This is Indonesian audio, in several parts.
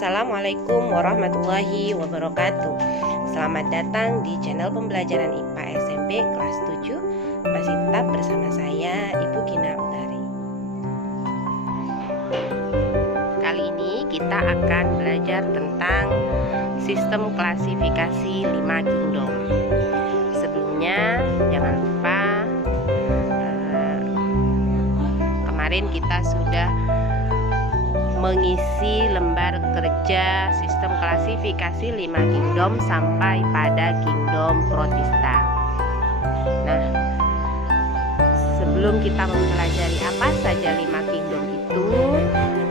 Assalamualaikum warahmatullahi wabarakatuh. Selamat datang di channel pembelajaran IPA SMP kelas 7. Masih tetap bersama saya Ibu Gina Utari. Kali ini kita akan belajar tentang sistem klasifikasi 5 kingdom. Sebelumnya jangan lupa kemarin kita sudah mengisi lembar kerja sistem klasifikasi 5 kingdom sampai pada kingdom protista. Nah, sebelum kita mempelajari apa saja 5 kingdom itu,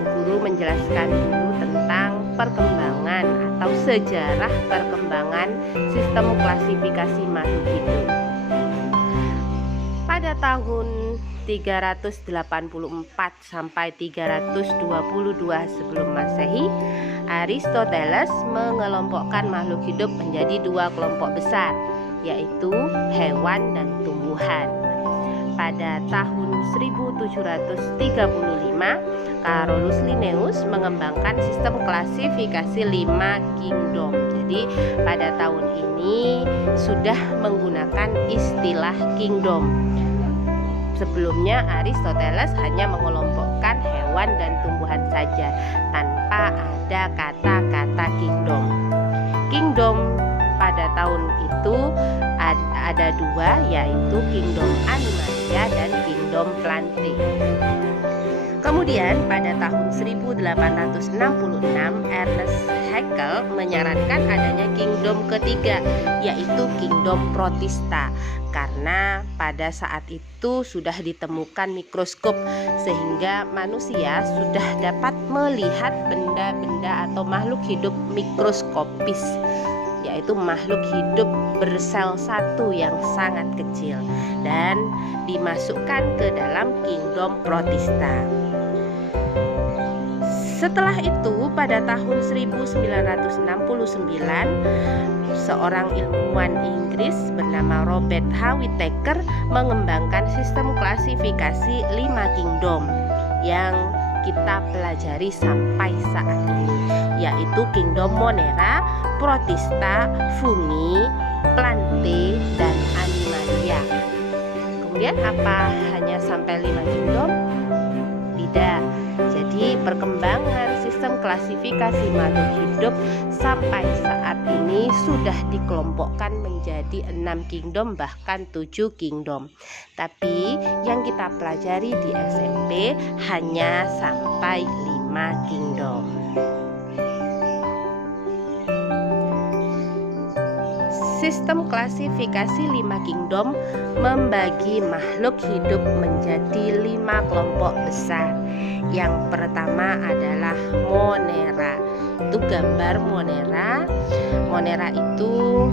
guru menjelaskan dulu tentang perkembangan atau sejarah perkembangan sistem klasifikasi makhluk hidup. Pada tahun 384 sampai 322 sebelum Masehi, Aristoteles mengelompokkan makhluk hidup menjadi 2 kelompok besar, yaitu hewan dan tumbuhan. Pada tahun 1735, Carolus Linnaeus mengembangkan sistem klasifikasi 5 kingdom. Jadi pada tahun ini sudah menggunakan istilah kingdom. Sebelumnya Aristoteles hanya mengelompokkan hewan dan tumbuhan saja tanpa ada kata-kata kingdom. Kingdom pada tahun itu ada 2, yaitu kingdom Animalia dan kingdom Plantae. Kemudian pada tahun 1866 Ernest Haeckel menyarankan adanya kingdom ketiga, yaitu kingdom protista, karena pada saat itu sudah ditemukan mikroskop sehingga manusia sudah dapat melihat benda-benda atau makhluk hidup mikroskopis, yaitu makhluk hidup bersel satu yang sangat kecil, dan dimasukkan ke dalam kingdom protista. Setelah itu pada tahun 1969 seorang ilmuwan Inggris bernama Robert H. Whittaker mengembangkan sistem klasifikasi 5 kingdom yang kita pelajari sampai saat ini, yaitu kingdom Monera, Protista, Fungi, Plantae, dan Animalia. Kemudian apa hanya sampai 5 kingdom? Tidak. Jadi perkembangan sistem klasifikasi makhluk hidup sampai saat ini sudah dikelompokkan menjadi 6 kingdom, bahkan 7 kingdom. Tapi yang kita pelajari di SMP hanya sampai 5 kingdom. Sistem klasifikasi 5 kingdom membagi makhluk hidup menjadi 5 kelompok besar. Yang pertama adalah Monera. Itu gambar Monera. Monera itu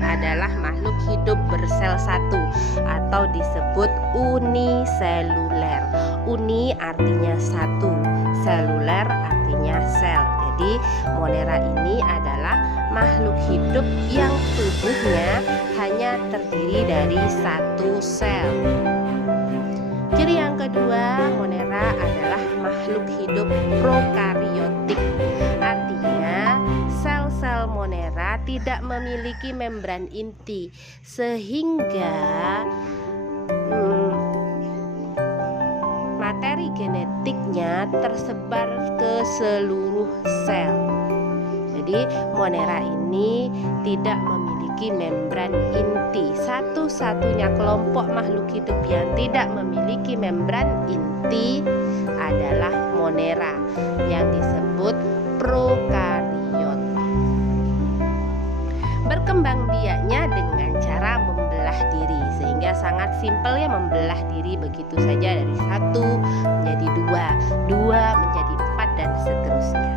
adalah makhluk hidup bersel satu atau disebut uniseluler. Uni artinya satu, seluler artinya sel. Jadi Monera ini adalah makhluk hidup yang tubuhnya hanya terdiri dari satu sel. Ciri yang kedua, Monera adalah makhluk hidup prokariotik. Artinya sel-sel Monera tidak memiliki membran inti, sehingga materi genetiknya tersebar ke seluruh sel. Jadi Monera ini tidak memiliki membran inti. Satu-satunya kelompok makhluk hidup yang tidak memiliki membran inti adalah Monera yang disebut prokariot. Berkembang biaknya dengan cara membelah diri, sehingga sangat simpel ya, membelah diri begitu saja, dari 1 menjadi 2, 2 menjadi 4, dan seterusnya.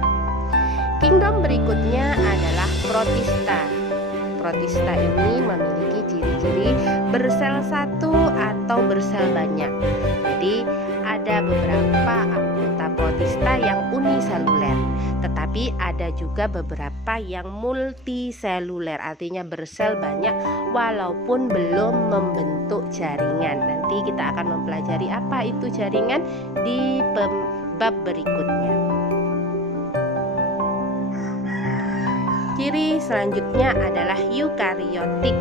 Kingdom berikutnya adalah Protista. Protista ini memiliki ciri-ciri bersel satu atau bersel banyak. Jadi ada beberapa anggota Protista yang uniseluler, tetapi ada juga beberapa yang multiseluler, artinya bersel banyak walaupun belum membentuk jaringan. Nanti kita akan mempelajari apa itu jaringan di bab berikutnya. Ciri selanjutnya adalah eukariotik,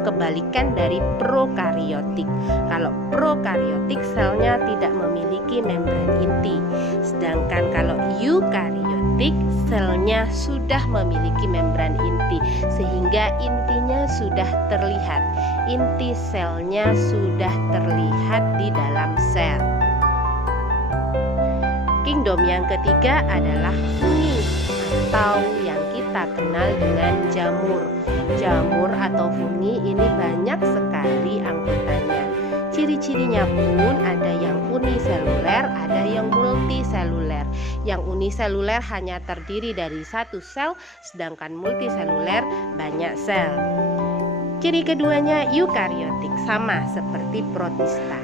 kebalikan dari prokariotik. Kalau prokariotik selnya tidak memiliki membran inti, sedangkan kalau eukariotik selnya sudah memiliki membran inti, sehingga intinya sudah terlihat, inti selnya sudah terlihat di dalam sel. Kingdom yang ketiga adalah fungi atau yang kita kenal dengan jamur. Jamur atau fungi ini banyak sekali anggotanya. Ciri-cirinya pun ada yang uniseluler, ada yang multiseluler. Yang uniseluler hanya terdiri dari satu sel, sedangkan multiseluler banyak sel. Ciri keduanya eukariotik, sama seperti protista.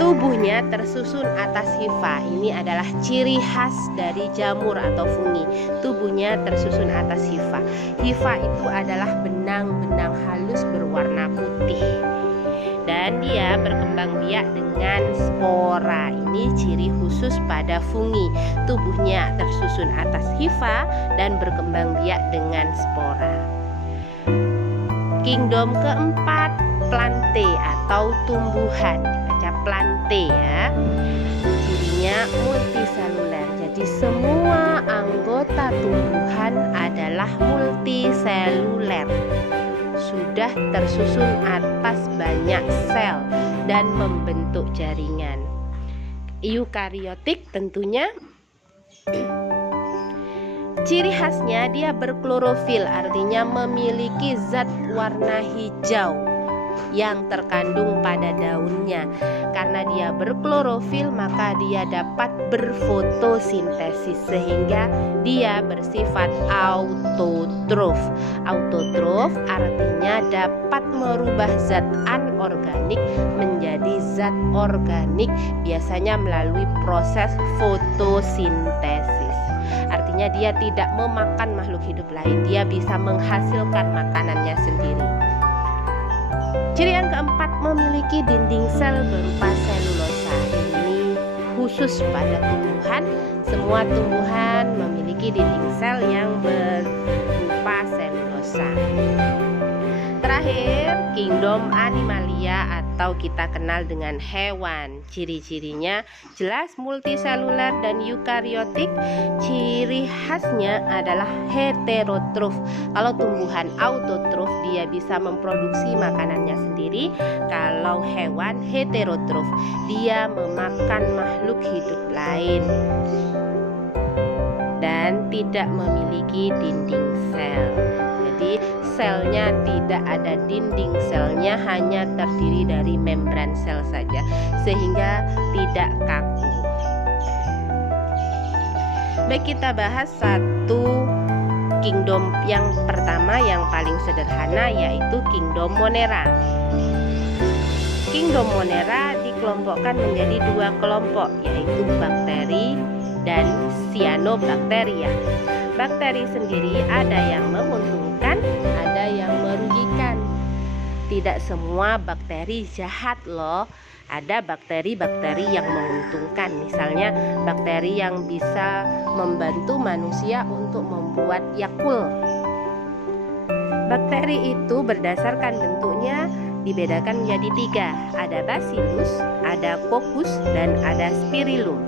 Tubuhnya tersusun atas hifa. Ini adalah ciri khas dari jamur atau fungi. Tubuhnya tersusun atas hifa. Hifa itu adalah benang-benang halus berwarna putih. Dan dia berkembang biak dengan spora. Ini ciri khusus pada fungi. Tubuhnya tersusun atas hifa dan berkembang biak dengan spora. Kingdom keempat, plante atau tumbuhan. Plante ya, cirinya multiseluler. Jadi semua anggota tumbuhan adalah multiseluler, sudah tersusun atas banyak sel dan membentuk jaringan. Eukariotik tentunya ciri khasnya dia berklorofil, artinya memiliki zat warna hijau yang terkandung pada daunnya. Karena dia berklorofil, maka dia dapat berfotosintesis sehingga dia bersifat autotrof. Autotrof artinya dapat merubah zat anorganik menjadi zat organik, biasanya melalui proses fotosintesis. Artinya dia tidak memakan makhluk hidup lain, dia bisa menghasilkan makanannya sendiri. Ciri yang keempat, memiliki dinding sel berupa selulosa. Ini khusus pada tumbuhan. Semua tumbuhan memiliki dinding sel yang berupa selulosa. Terakhir, kingdom animalia atau kita kenal dengan hewan. Ciri-cirinya jelas multiseluler dan eukariotik. Ciri khasnya adalah heterotrof. Kalau tumbuhan autotrof, dia bisa memproduksi makanannya sendiri. Kalau hewan heterotrof, dia memakan makhluk hidup lain dan tidak memiliki dinding sel. Jadi selnya tidak ada dinding selnya, hanya terdiri dari membran sel saja, sehingga tidak kaku. Baik, kita bahas satu kingdom yang pertama yang paling sederhana, yaitu kingdom Monera. Kingdom Monera dikelompokkan menjadi dua kelompok, yaitu bakteri dan cyanobacteria. Bakteri sendiri ada yang menguntungkan, ada yang merugikan. Tidak semua bakteri jahat loh. Ada bakteri-bakteri yang menguntungkan. Misalnya bakteri yang bisa membantu manusia untuk membuat Yakult. Bakteri itu berdasarkan bentuknya dibedakan menjadi tiga. Ada Bacillus, ada Coccus, dan ada Spirillum.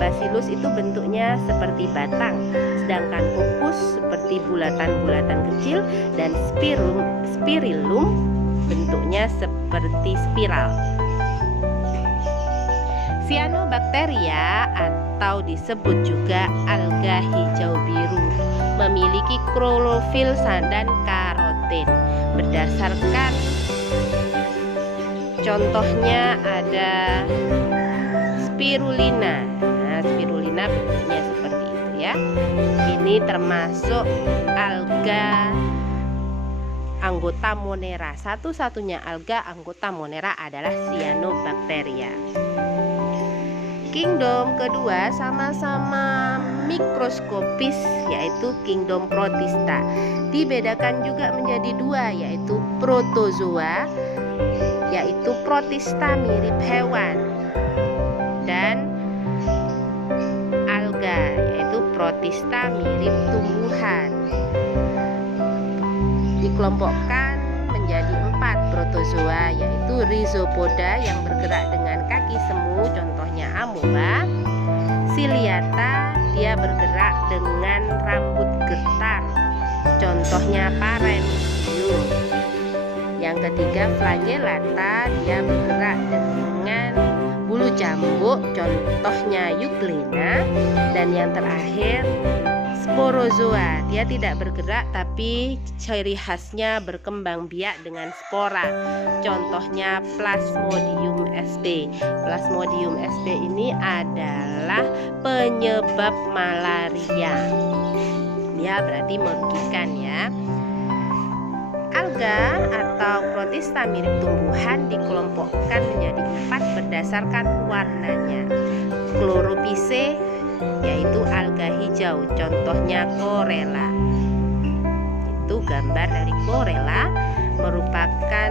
Bacillus itu bentuknya seperti batang, sedangkan Coccus seperti bulatan-bulatan kecil, dan Spirillum bentuknya seperti spiral. Cyanobacteria atau disebut juga alga hijau biru memiliki klorofil dan karoten. Berdasarkan contohnya ada spirulina. Nah, spirulina bentuknya seperti itu ya. Ini termasuk alga anggota Monera. Satu-satunya alga anggota Monera adalah Cyanobacteria. Kingdom kedua sama-sama mikroskopis, yaitu kingdom Protista. Dibedakan juga menjadi dua, yaitu protozoa, yaitu protista mirip hewan, dan alga, yaitu protista mirip tumbuhan. Dikelompokkan menjadi 4 protozoa, yaitu rhizopoda yang bergerak dengan kaki semu, contohnya amoeba. Ciliata, dia bergerak dengan rambut getar, contohnya Paramecium. Yang ketiga, flagellata, dia bergerak dengan bulu cambuk, contohnya Euglena. Dan yang terakhir, sporozoa, dia tidak bergerak tapi ciri khasnya berkembang biak dengan spora, contohnya Plasmodium sp. Plasmodium sp ini adalah penyebab malaria. Dia berarti merugikan ya. Alga atau protista mirip tumbuhan dikelompokkan menjadi 4 berdasarkan warnanya. Chlorophyce, yaitu alga hijau, contohnya Chlorella. Itu gambar dari Chlorella, merupakan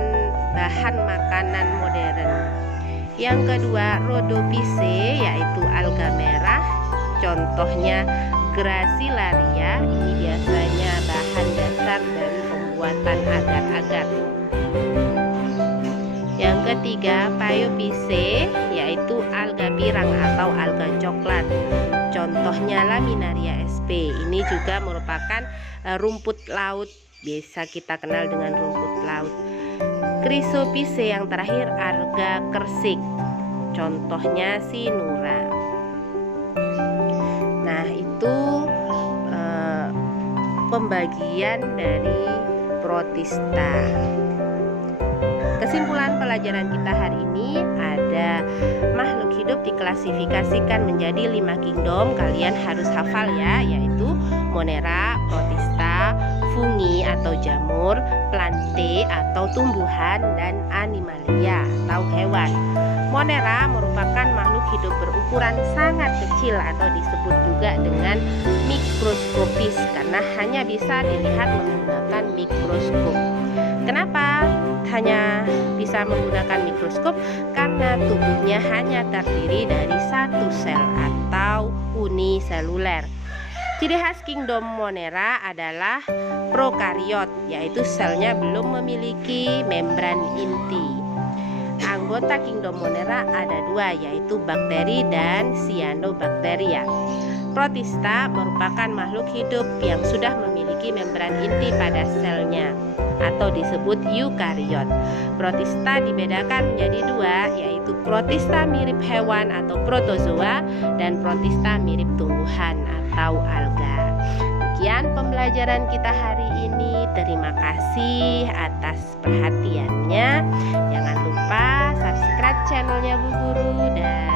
bahan makanan modern. Yang kedua, Rhodophyce, yaitu alga merah, contohnya Gracilaria. Ini biasanya bahan dasar dari pembuatan agar-agar. Yang ketiga, Phaeophyce, yaitu alga pirang atau alga coklat, contohnya Laminaria sp. Ini juga merupakan rumput laut, biasa kita kenal dengan rumput laut. Chrysophyce yang terakhir, alga kersik, contohnya Sinura. Nah, itu pembagian dari protista. Kesimpulan pelajaran kita hari ini ada makhluk hidup diklasifikasikan menjadi 5 kingdom. Kalian harus hafal ya, yaitu Monera, protista, fungi atau jamur, plante atau tumbuhan, dan animalia atau hewan. Monera merupakan makhluk hidup berukuran sangat kecil atau disebut juga dengan mikroskopis karena hanya bisa dilihat menggunakan mikroskop. Kenapa hanya bisa menggunakan mikroskop? Karena tubuhnya hanya terdiri dari 1 sel atau uniseluler. Ciri khas kingdom Monera adalah prokariot, yaitu selnya belum memiliki membran inti. Anggota kingdom Monera ada 2, yaitu bakteri dan cyanobacteria. Protista merupakan makhluk hidup yang sudah memiliki membran inti pada selnya atau disebut eukariot. Protista dibedakan menjadi 2, yaitu protista mirip hewan atau protozoa dan protista mirip tumbuhan atau alga. Sekian pembelajaran kita hari ini. Terima kasih atas perhatiannya. Jangan lupa subscribe channelnya Bu Guru dan